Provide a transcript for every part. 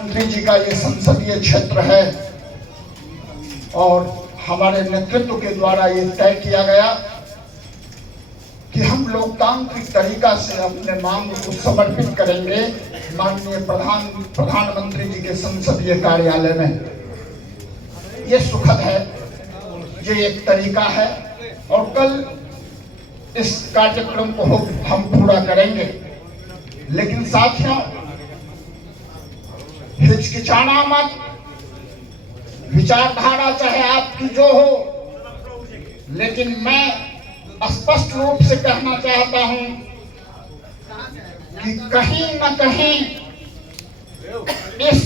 प्रधानमंत्री जी का ये संसदीय क्षेत्र है और हमारे नेतृत्व के द्वारा ये तय किया गया कि हम लोकतांत्रिक तरीका से अपने मांग को समर्पित करेंगे माननीय प्रधानमंत्री जी के संसदीय कार्यालय में। ये सुखद है, ये एक तरीका है और कल इस कार्यक्रम को हम पूरा करेंगे। लेकिन साथियों, हिचकिचाना मत। विचारधारा चाहे आपकी जो हो, लेकिन मैं स्पष्ट रूप से कहना चाहता हूं कि कहीं न कहीं इस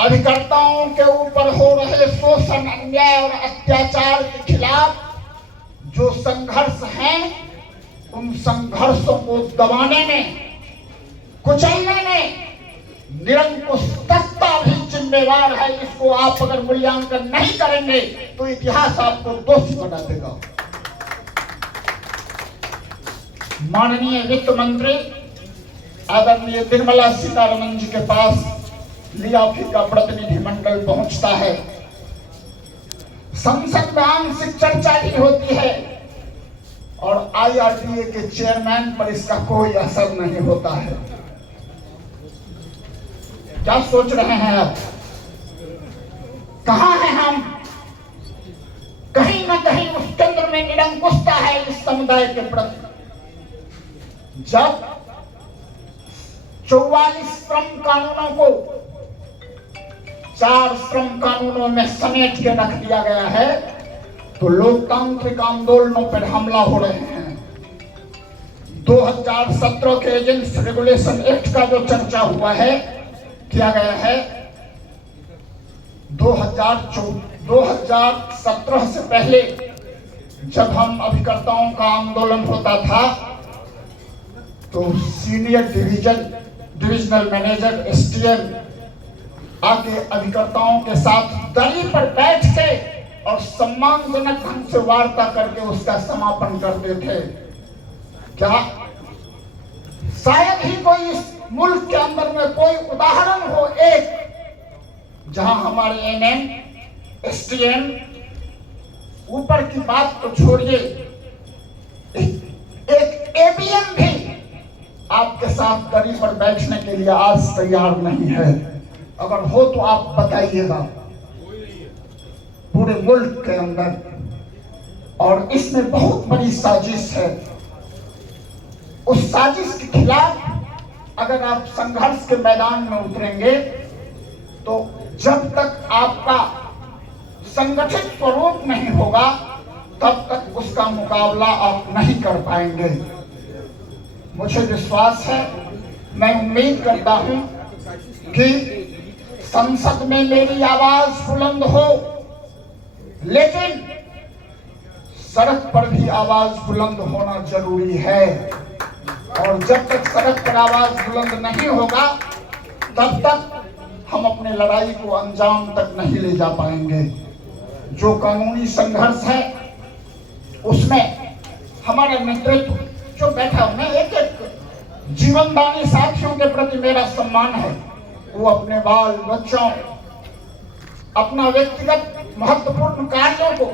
अभिकर्ताओं के ऊपर हो रहे शोषण, अन्याय और अत्याचार के खिलाफ जो संघर्ष हैं, उन संघर्षों को दबाने में, कुचलने में निरंकुश सत्ता भी जिम्मेवार है। इसको आप अगर मूल्यांकन नहीं करेंगे तो इतिहास आपको दोषी बना देगा। माननीय वित्त मंत्री आदरणीय निर्मला सीतारमण जी के पास लियाफी का प्रतिनिधिमंडल पहुंचता है। संसद में आंशिक चर्चा भी होती है और IRDA के चेयरमैन पर इसका कोई असर नहीं होता है। क्या सोच रहे हैं आप? कहां हैं हम? कहीं न कहीं उस केंद्र में निरंकुशता है इस समुदाय के प्रति। जब 44 श्रम कानूनों को 4 श्रम कानूनों में समेट के रख दिया गया है तो लोकतांत्रिक आंदोलनों पर हमला हो रहे हैं। 2017 के एजेंट्स रेगुलेशन एक्ट का जो चर्चा हुआ है, किया गया है, 2017 से पहले जब हम अभिकर्ताओं का आंदोलन होता था तो सीनियर डिविजनल मैनेजर STM आके अभिकर्ताओं के साथ दली पर बैठ के और सम्मानजनक ढंग से वार्ता करके उसका समापन करते थे। क्या शायद ही कोई इस मुल्क के अंदर में कोई उदाहरण हो एक जहां हमारे NM STM, ऊपर की बात तो छोड़िए, एक ABM भी आपके साथ दरी पर बैठने के लिए आज तैयार नहीं है। अगर हो तो आप बताइएगा पूरे मुल्क के अंदर। और इसमें बहुत बड़ी साजिश है। उस साजिश के खिलाफ अगर आप संघर्ष के मैदान में उतरेंगे तो जब तक आपका संगठित स्वरूप नहीं होगा तब तक उसका मुकाबला आप नहीं कर पाएंगे। मुझे विश्वास है, मैं उम्मीद करता हूं कि संसद में मेरी आवाज बुलंद हो, लेकिन सड़क पर भी आवाज बुलंद होना जरूरी है। और जब तक सड़क पर आवाज बुलंद नहीं होगा तब तक हम अपने लड़ाई को अंजाम तक नहीं ले जा पाएंगे। जो कानूनी संघर्ष है उसमें हमारा नेतृत्व जो बैठा, मैं एक जीवनदानी साथियों के प्रति मेरा सम्मान है। वो अपने बाल बच्चों, अपना व्यक्तिगत महत्वपूर्ण कार्यों को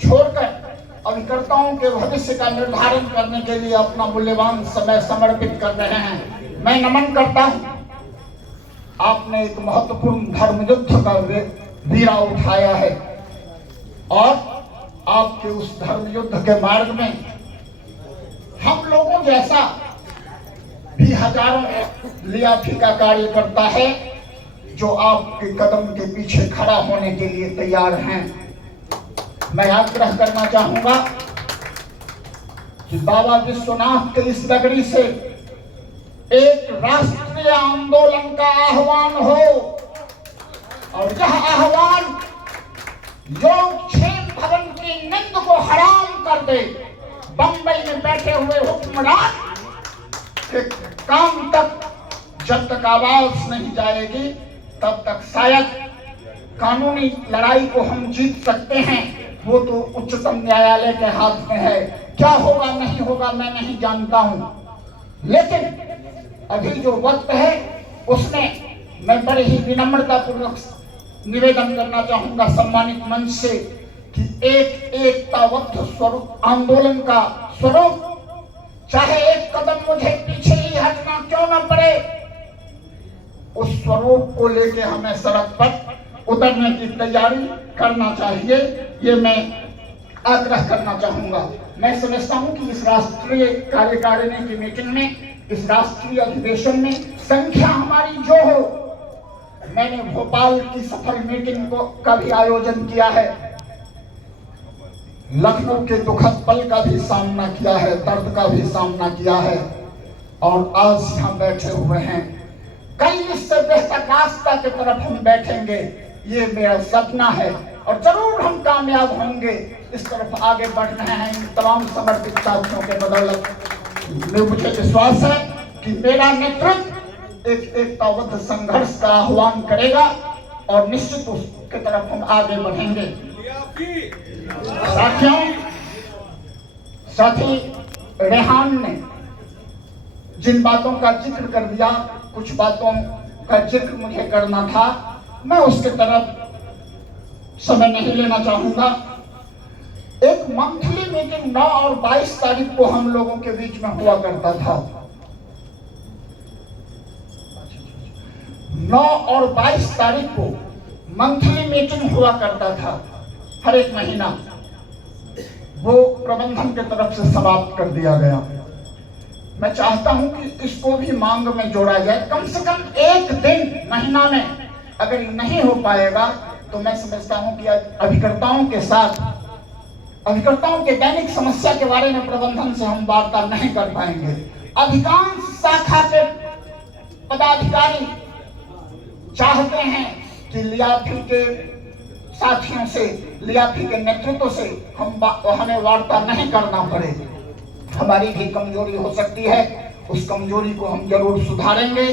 छोड़कर अभिकर्ताओं के भविष्य का निर्धारण करने के लिए अपना मूल्यवान समय समर्पित कर रहे हैं। मैं नमन करता हूं। आपने एक महत्वपूर्ण धर्म युद्ध का बीड़ा उठाया है और आपके उस धर्म युद्ध के मार्ग में हम लोगों जैसा भी हजारों लियाफी का कार्य करता है जो आपके कदम के पीछे खड़ा होने के लिए तैयार हैं। मैं आग्रह करना चाहूंगा कि बाबा विश्वनाथ के इस नगरी से एक राष्ट्रीय आंदोलन का आह्वान हो और यह आह्वान योगक्षेम भवन की नींद को हराम कर दे। बंबई में बैठे हुए हुक्मरान के काम तक जब तक आवाज नहीं जाएगी तब तक शायद कानूनी लड़ाई को हम जीत सकते हैं। वो तो उच्चतम न्यायालय के हाथ में है। क्या होगा नहीं होगा मैं नहीं जानता हूं, लेकिन अभी जो वक्त है उसमें मैं बड़े ही विनम्रता पूर्वक निवेदन करना चाहूंगा सम्मानित मंच से कि एकताबद्ध स्वरूप आंदोलन का स्वरूप, चाहे एक कदम मुझे पीछे ही हटना क्यों न पड़े, उस स्वरूप को लेके हमें सड़क पर उतरने की तैयारी करना चाहिए। ये मैं आग्रह करना चाहूंगा। मैं समझता हूं कि इस राष्ट्रीय कार्यकारिणी की मीटिंग में, इस राष्ट्रीय अधिवेशन में संख्या हमारी जो हो, मैंने भोपाल की सफल मीटिंग का भी आयोजन किया है, लखनऊ के दुखद पल का भी सामना किया है, दर्द का भी सामना किया है, और आज यहाँ बैठे हुए हैं। कल इससे बेहतर रास्ता की तरफ हम बैठेंगे, ये मेरा सपना है, और जरूर हम कामयाब होंगे। इस तरफ आगे बढ़ रहे हैं इन तमाम समर्पित साथियों के बदौलत। मुझे विश्वास है कि मेरा नेतृत्व एकताबद्ध संघर्ष का आह्वान करेगा और निश्चित उसके तरफ हम आगे बढ़ेंगे। साथियों, साथी रेहान ने जिन बातों का जिक्र कर दिया, कुछ बातों का जिक्र मुझे करना था, मैं उसके तरफ समय नहीं लेना चाहूंगा। एक मंथली मीटिंग 9 और 22 तारीख को हम लोगों के बीच में हुआ करता था। 9 और 22 तारीख को मंथली मीटिंग हुआ करता था हर एक महीना। वो प्रबंधन की तरफ से समाप्त कर दिया गया। मैं चाहता हूं कि इसको भी मांग में जोड़ा जाए, कम से कम एक दिन महीना में। अगर नहीं हो पाएगा तो मैं समझता हूं कि अभिकर्ताओं के साथ, अभिकर्ताओं के दैनिक समस्या के बारे में प्रबंधन से हम वार्ता नहीं कर पाएंगे। अधिकांश शाखा के पदाधिकारी चाहते हैं कि लियाफी के साथियों से, लियाफी के नेतृत्व से हमें वार्ता नहीं करना पड़े। हमारी भी कमजोरी हो सकती है, उस कमजोरी को हम जरूर सुधारेंगे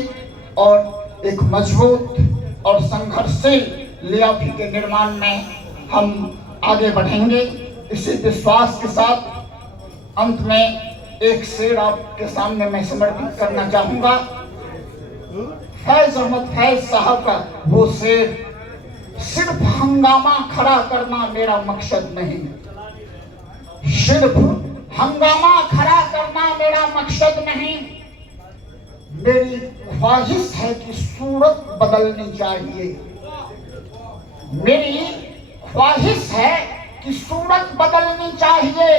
और एक मजबूत और संघर्षशील लियाफी के निर्माण में हम आगे बढ़ेंगे। इसी विश्वास के साथ अंत में एक शेर आपके सामने मैं समर्पित करना चाहूंगा। फैज अहमद फैज साहब का वो शेर, सिर्फ हंगामा खड़ा करना मेरा मकसद नहीं, सिर्फ हंगामा खड़ा करना मेरा मकसद नहीं, मेरी ख्वाहिश है कि सूरत बदलनी चाहिए। मेरी ख्वाहिश है कि सूरत बदलनी चाहिए।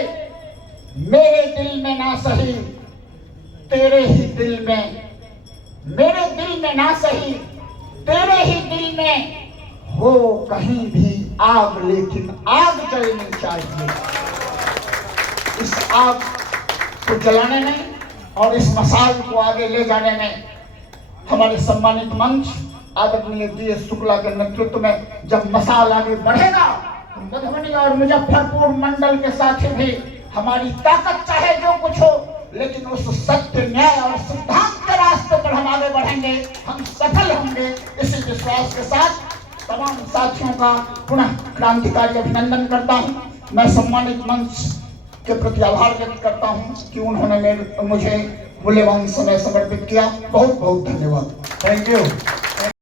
मेरे दिल में ना सही तेरे ही दिल में, मेरे दिल में ना सही तेरे ही दिल में हो कहीं भी आग, लेकिन आग जलनी चाहिए। इस आग को जलाने में और इस मसाल को आगे ले जाने में हमारे सम्मानित मंच आदरणीय DS शुक्ला के नेतृत्व में जब मसाल आगे बढ़ेगा तो मधुबनी और मुजफ्फरपुर मंडल के साथी भी, हमारी ताकत चाहे जो कुछ हो, लेकिन उस सत्य, न्याय और सिद्धांत के रास्ते पर हम आगे बढ़ेंगे, हम सफल होंगे। इसी विश्वास के साथ तमाम साथियों का पुनः क्रांतिकारी अभिनंदन करता हूं। मैं सम्मानित मंच के प्रति आभार व्यक्त करता हूं कि उन्होंने मुझे मूल्यवान समय समर्पित किया। बहुत बहुत धन्यवाद। Thank you.